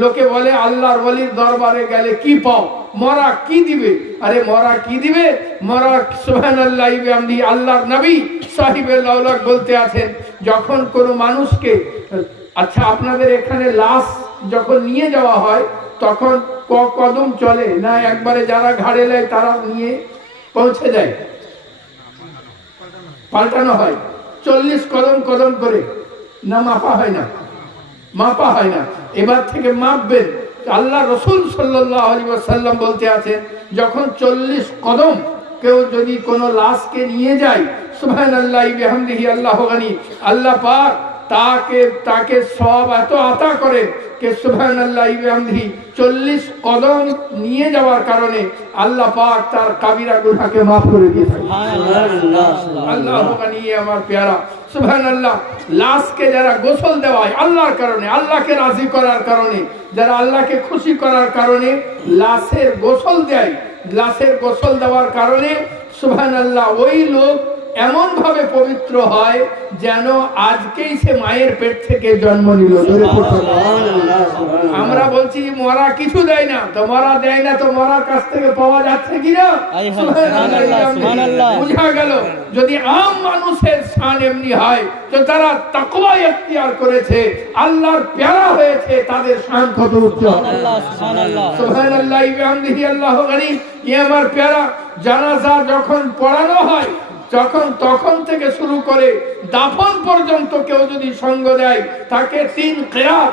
লোকে বলে আল্লাহর ওলির দরবারে গেলে কি পাও, মরা কি দিবে? আরে মরা কি দিবে? মরা সুবহানাল্লাহি ওয়া বিহামদিহি আল্লাহর নবী সাহিবুল আওলাদ বলতে আছেন, যখন কোনো মানুষকে, আচ্ছা আপনাদের এখানে লাশ যখন নিয়ে যাওয়া হয় তখন কদম চলে না একবারে যারা ঘাড়ে নেয় তারা নিয়ে পৌঁছে যায়? পাল্টানো হয় 40 কদম কদম করে, না মাপা হয় না? মাপা হয় না। এবার থেকে মাপবেন। আল্লাহ রসুল সাল্লাল্লাহু আলাইহি ওয়াসাল্লাম বলতে আছেন, যখন 40 কদম কেউ যদি কোনো লাশকে নিয়ে যায়, সুবহানাল্লাহি বিহামদিহি আল্লাহু গনি, আল্লাহ পাক তাকে সব এত আতা করে কে সুবহানাল্লাহি বিহামদিহি 40 কদম নিয়ে যাওয়ার কারণে আল্লাহ পাক তার কাবিরা গুনাহকে maaf করে দিয়ে থাকে। সুবহানাল্লাহ আল্লাহু গনি আমার প্যারা সুবহানাল্লাহ। লাশকে যারা গোসল দেওয়ায় আল্লাহর কারণে, আল্লাহকে রাজি করার কারণে, যারা আল্লাহকে খুশি করার কারণে লাশের গোসল দেয়, লাশের গোসল দেওয়ার কারণে সুবহানাল্লাহ ওই লোক এমন ভাবে পবিত্র হয় যেন আজকেই সে মায়ের পেট থেকে জন্ম নিল। আমরা বলছি মরা কিছু দেয় না, তো মরা দেয় না, তো মরার কাছ থেকে পাওয়া যাচ্ছে কিনা? বুঝা গেল। যদি আম মানুষের শান এমনি হয় তো তারা তাকওয়া ইখতিয়ার করেছে, আল্লাহর প্যারা হয়েছে, তাদের শান কত উচ্চ। সুবহানাল্লাহি ওয়া বিহামদিহি আল্লাহু গনি। আমার প্যারা জানাজা যখন পড়ানো হয় তখন থেকে শুরু করে দাফন পর্যন্ত কেউ যদি সঙ্গ দেয় তাকে 3 কিরাত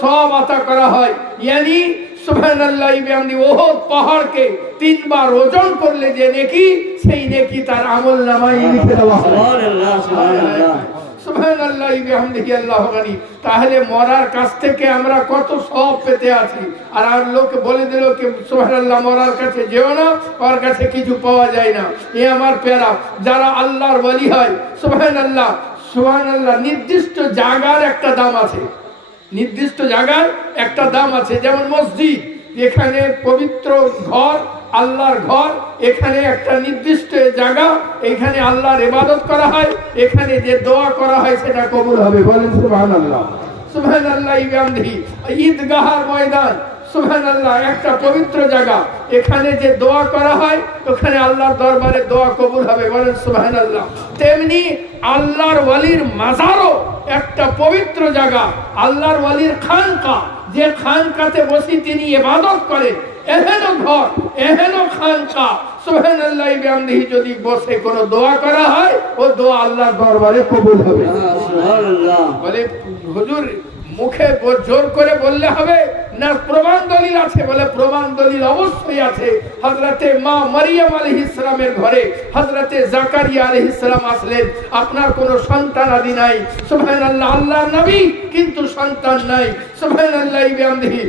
সওয়াব আতা করা হয়। ইয়ানি সুবহানাল্লাহি বিহামদিহি ওহদ পাহাড়কে 3 বার ওজন করলে যে নেকি, সেই নেকি তার আমলনামায় লিখে দেওয়া হয়। সুবহানাল্লাহ সুবহানাল্লাহ সুবহানাল্লাহি বিহামদিহি আল্লাহু গনি। তাহলে মরার কাছ থেকে আমরা কত সওয়াব পেতে আছি, আর লোক বলে দিল কি সুবহানাল্লাহ মরার কাছে যেও না, ওর কাছে কিছু পাওয়া যায় না। এ আমার প্যারা যারা আল্লাহর ওলি হয়, সুবহানাল্লাহ সুবহানাল্লাহ নির্দিষ্ট জায়গার একটা দাম আছে, নির্দিষ্ট জায়গার একটা দাম আছে। যেমন মসজিদ, এখানে পবিত্র ঘর, আল্লাহর ঘর, এখানে একটা নির্দিষ্ট জায়গা, এখানে আল্লাহর ইবাদত করা হয়, এখানে যে দোয়া করা হয় সেটা কবুল হবে। বলেন সুবহানাল্লাহ সুবহানাল্লাহি ওয়া বিহামদিহি। ঈদগাহর ময়দান সুবহানাল্লাহ একটা পবিত্র জায়গা, এখানে যে দোয়া করা হয় ওখানে আল্লাহর দরবারে দোয়া কবুল হবে। বলেন সুবহানাল্লাহ। তেমনি আল্লাহর ওলির মাজারও একটা পবিত্র জায়গা, আল্লাহর ওলির খানকা, যে খানকাতে বসে তিনি ইবাদত করেন, এহেন ঘর, এহেন খানকা সুবহানাল্লাহি বিহামদিহি যদি বসে কোনো দোয়া করা হয়, ও দোয়া আল্লাহর দরবারে কবুল হবে। সুবহানাল্লাহ। বলে হুজুর মুখে জোর করে বললে হবে না, প্রমাণ দলিল আছে? বলে প্রমাণ দলিল অবশ্যই আছে। হযরতে মা মারিয়াম আলাইহিস সালামের ঘরে হযরতে জাকারিয়া আলাইহিস সালাম আসলেন, আপনার কোনো সন্তান আদি নাই, সুবহানাল্লাহ, আল্লাহর নবী কিন্তু সন্তান নাই। সুবহানাল্লাহি বিহামদিহি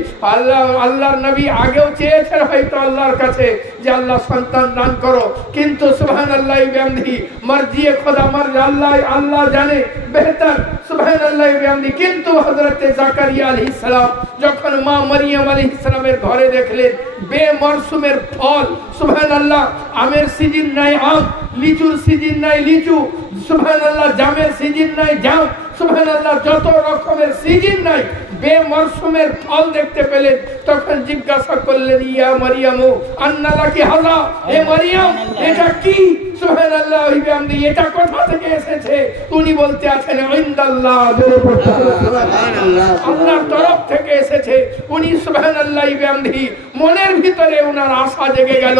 আল্লাহর নবী আগেও চেয়েছেন হয়তো আল্লাহর কাছে যে আল্লাহ সন্তান দান করো, কিন্তু সুবহানাল্লাহি বিহামদিহি মর্জিয়ে খোদা আল্লাহ জানে বেহতর। সুবহানাল্লাহি বিহামদিহি কিন্তু হযরতে জাকারিয়া আলাইহিস সালাম যখন মা মারিয়াম আলাইহিস সালামের ঘরে দেখলেন বেমরসুমের ফল, সুবহানাল্লাহ, আমের সিজন নাই আম, লিচুর সিজন নাই লিচু, সুবহানাল্লাহ, জামের সিজন নাই জাম, সুবহানাল্লাহ, যত রকমের সিজন নাই, বেমরসুমের ফল দেখতে পেলেন। তখন জিজ্ঞাসা করলেন, ইয়া মারিয়াম আন্না লাকি হাযা, হে মারিয়াম এটা কি? সুবহানাল্লাহ বিহামদিহি এটা কোথা থেকে এসেছে? উনি বলতে আছেন ইনদাল্লাহ, সুবহানাল্লাহ, আল্লাহর তরফ থেকে এসেছে। উনি সুবহানাল্লাহ বিহামদিহি মনের ভিতরে ওনার আশা জেগে গেল,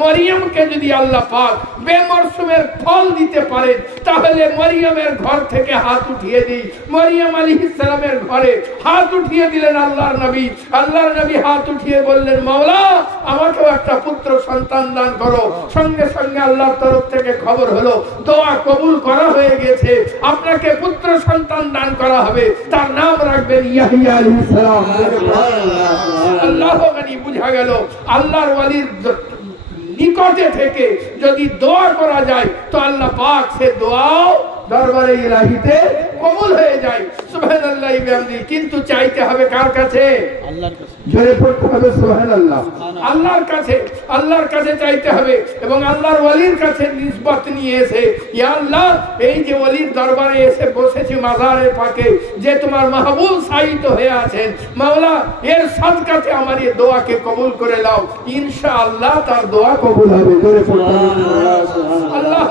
মারিয়ামকে যদি আল্লাহ পাক বেমরসুমের ফল দিতে পারেন তাহলে মারিয়ামের ঘর থেকে হাত উঠিয়ে দিই। মারিয়াম আলাইহিস সালামের ঘরে হাত উঠিয়ে দিলেন আল্লাহর নবী। আল্লাহর নবী হাত উঠিয়ে বললেন, মাওলা আমাকেও একটা পুত্র সন্তান দান করো। সঙ্গে সঙ্গে আল্লাহর তরফ থেকে খবর হলো দোয়া কবুল করা হয়ে গেছে, আপনাকে পুত্র সন্তান দান করা হবে, তার নাম রাখবেন ইয়াহইয়া আলাইহিস সালাম। আল্লাহু গনি। বুঝা গেল আল্লাহর ওলির নিকটে থেকে যদি দোয়া করা যায় তো আল্লাহ পাক সে দোয়াও দরবারে ইলাহিতে কবুল হয়ে যায়। সুবহানাল্লাহি ওয়া বিহামদিহি। কিন্তু চাইতে হবে কার কাছে? আল্লাহর কাছে। জোরে পড়তে হবে সুবহানাল্লাহ। আল্লাহর কাছে, আল্লাহর কাছে চাইতে হবে এবং আল্লাহর ওয়ালির কাছে নিসবত নিয়ে এসে, ইয়া আল্লাহ, এই যে ওয়ালির দরবারে এসে বসেছি মাজারের পাকে, যে তোমার মাহবুব সাইত হয়ে আছেন, মাওলা এর সাদকাতে আমার এই দোয়াকে কবুল করে নাও। ইনশাআল্লাহ তার দোয়া কবুল হবে। জোরে পড়তে হবে আল্লাহ।